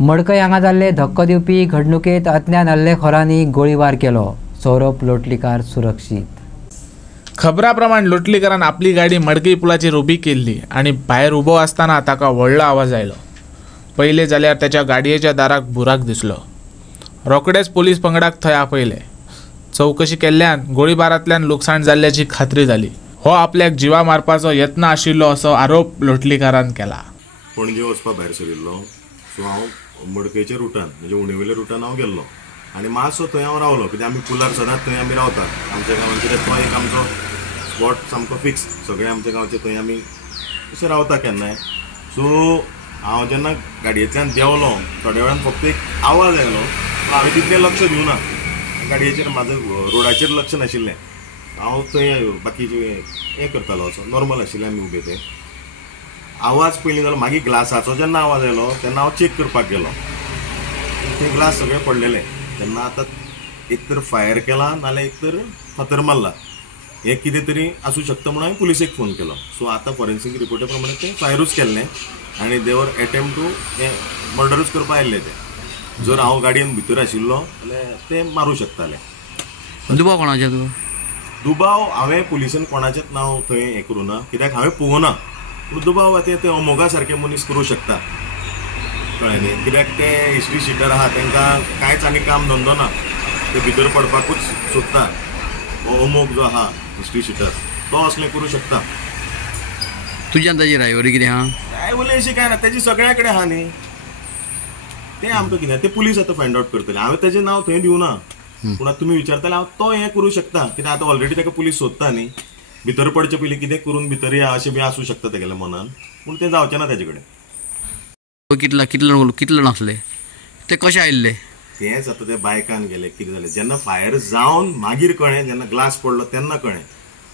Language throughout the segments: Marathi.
मडकय हांगा जाल्ले धक्को दिवपी घडणुकेत अज्ञान हल्लेखोरांनी गोळीबार केलो. सौरभ लोटलीकार सुरक्षीत. खबराप्रमाण लोटलीकारान आपली गाडी मडकई पुलाचेर उबी केल्ली आणि भायर उबो आसतना ताका व्हडलो आवाज आयलो. पयले जाल्यार त्याच्या गाडयेच्या दाराक बुराक दिसलो. रोखडेच पोलीस पंगडाक थंय आपयले. चौकशी केल्ल्यान गोळीबारांतल्यान लुकसाण जाल्ल्याची खात्री जाली. हो आपल्याक जिवा मारपाचो यत्न आशिल्लो असो आरोप लोटलीकारान केला. पणजे वचपा भायर सरिल्लो. सो हांव मडकयच्या रुटान म्हणजे उणेवयल्या रुटान हांव गेल्लो आनी मातसो थंय हांव रावलो कित्याक आमी पुलार सदांच थंय आमी रावतात आमच्या गांवांत. कित्याक तो एक आमचो स्पॉट सामको फिक्स. सगळे आमच्या गांवचे थंय आमी अशें रावता केन्नाय. सो हांव जेन्ना गाडयेंतल्यान देंवलो थोड्या वेळान फक्त एक आवाज आयलो. हांवें तितलें लक्ष दिवना. गाडयेचेर म्हाजो रोडाचेर लक्ष नाशिल्लें. हांव थंय बाकीचें हें करतालो असो नॉर्मल आशिल्लें आमी उबे थंय. आवाज पयलीं जालो. मागीर ग्लासाचो जेन्ना आवाज आयलो तेन्ना हांव चॅक करपाक गेलो. ते ग्लास सगळे पडलेले. तेन्ना आतां एक तर फायर केला नाल्यार एक तर फातर मारला हें कितें तरी आसूं शकता म्हणून हांवें पुलिसेक फोन केलो. सो आतां फॉरेन्सीक रिपोर्टा प्रमाणे तें फायरूच केल्लें आनी देवर अटेम्प्ट टू हें मर्डरूच करपा आयिल्ले ते. जर हांव गाडयेन भितर आशिल्लो जाल्यार ते मारूं शकताले. दुबाव कोणाचे तूं? दुबाव हांवें पुलिसेन कोणाचेंच नांव थंय हें करूं ना कित्याक हांवें पळोवना. पूण दुबाव ते अमोगा सारके मनीस करूं शकता कळ्ळें न्ही. कित्याक ते हिस्ट्री शिटर आहा तांकां कांयच आनी काम धंदो ना. ते भितर पडपाकूच सोदता. हो अमोग जो आहा हिस्ट्री शिटर तो असलें करूं शकता. तुज्यान ताजी ड्रायव्हरी कितें आहा? ड्रायव्हरी अशी काय ना. तेजी सगळ्या कडेन आहा न्ही. ते आमकां कितें ते पुलीस आतां फायंड आउट करतले. हांवें तेजें नांव थंय दिवना. पूण आतां तुमी विचारतले हांव तो हें करूं शकता कित्याक आतां ऑलरेडी ताका पुलीस सोदता न्ही. भितर पडचे पयलीं कितें करून भितर या अशें बी आसूं शकता तेगेल्या मनान. पूण तें जावचें ना तेजे कडेन. कितलो नासले ते कशें आयिल्ले तेंच आतां ते बायकान गेले. कितें जालें जेन्ना फायर जावन मागीर कळ्ळें जेन्ना ग्लास पडलो तेन्ना कळ्ळें.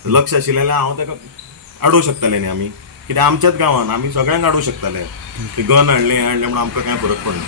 लक्ष आशिल्लें जाल्यार हांव ताका आडोवंक शकताले न्ही आमी. कित्याक आमच्याच गांवांत आमी सगळ्यांक आडोवंक शकताले. गन हाडलें म्हणून आमकां कांय फरक पडना.